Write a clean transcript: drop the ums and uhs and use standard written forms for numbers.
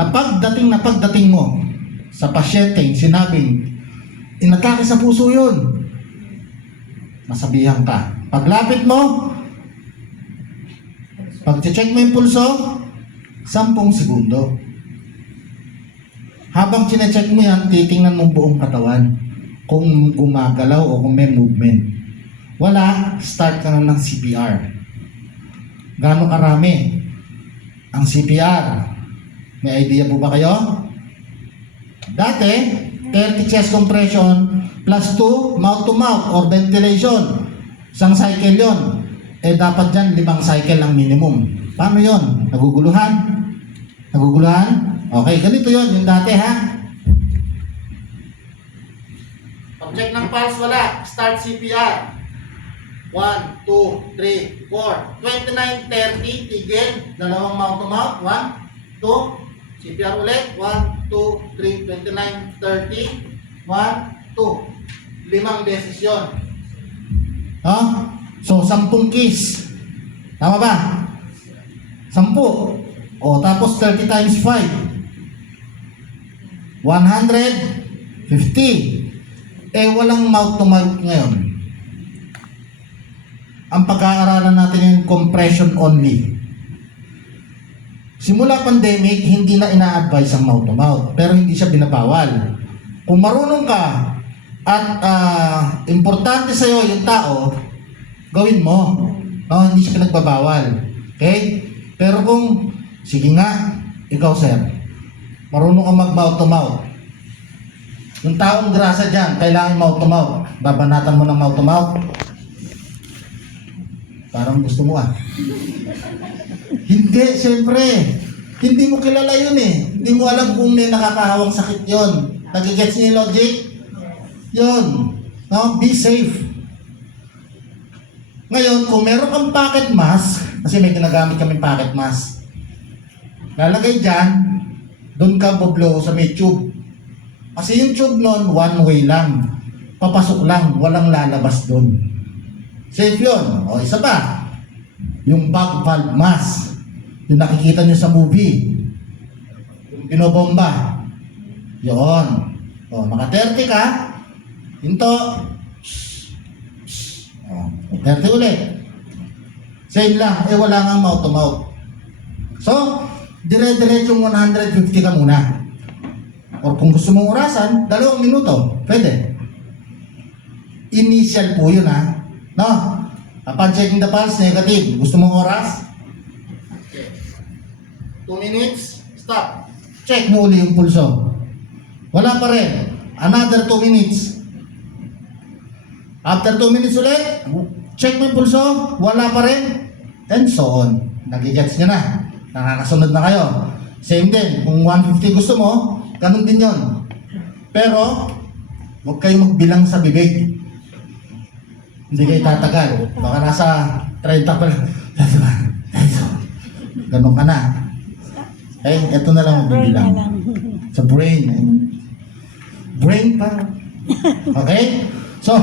na pagdating mo sa pasyenteng sinabing, inatake sa puso yun, masabihan ka. Paglapit mo, pag-check mo yung pulso, 10 segundo. Habang chinecheck mo yan, titingnan mo buong katawan kung gumagalaw o kung may movement. Wala, start ka na ng CPR. Gaano karami ang CPR? May idea po ba kayo? Dati, 30 chest compression plus 2 mouth-to-mouth or ventilation. Isang cycle yon. Dapat dyan 5 cycle ang minimum. Paano yon? Naguguluhan? Naguguluhan? Okay, ganito yon yung dati ha. Pag-check ng pulse, wala. Start CPR. 1, 2, 3, 4. 29, 30, tigil. 2 mouth-to-mouth. 1, 2. CPR ulit. 1, 2, 3, 29, 30. 1, 2. 5 beses yun. So, 10 kiss. Tama ba? 10. Tapos 30 times 5. 150. Walang mouth-to-mouth ngayon. Ang pag-aaralan natin yung compression only. Simula pandemic, hindi na ina-advise ang mouth-to-mouth, pero hindi siya binabawal. Kung marunong ka at importante sa'yo yung tao, gawin mo. Hindi siya pinagbabawal. Okay? Pero kung, sige nga, ikaw sir, marunong ka mag-mouth-to-mouth. Yung taong grasa dyan, kailangan mouth-to-mouth. Babanatan mo ng mouth-to-mouth. Parang gusto mo Hindi, siyempre. Hindi mo kilala yun eh. Hindi mo alam kung may nakakahawang sakit yun. Nagigets niyo yung logic? Yun. Be safe. Ngayon, kung meron kang pocket mask, kasi may ginagamit kami pocket mask, lalagay dyan, doon ka bublow sa may tube. Kasi yung tube nun, one way lang. Papasok lang, walang lalabas doon. Safe yun. Isa pa, yung bag valve mask, yung nakikita nyo sa movie, yung binobomba, yun. Maka 30 ka, hinto, 30 ulit. Same lang, wala nga mouth-to-mouth. So, dire-diretsong 150 ka muna. Or kung gusto mong orasan, 2 minuto, pwede. Initial po yun No? Upon checking the pulse, negative. Gusto mong oras? 2 minutes, stop. Check mo uli yung pulso. Wala pa rin. Another 2 minutes. After 2 minutes ulit, check mo yung pulso. Wala pa rin. And so on. Nagigets nyo na. Nakakasunod na kayo. Same din. Kung 150 gusto mo, ganun din yon. Pero, huwag kayo magbilang sa bibig. Hindi kayo tatagal. Baka nasa 30 pa lang. Ganun ka na. Ito na lang magbibilang. Sa brain. Brain pa. Okay? So,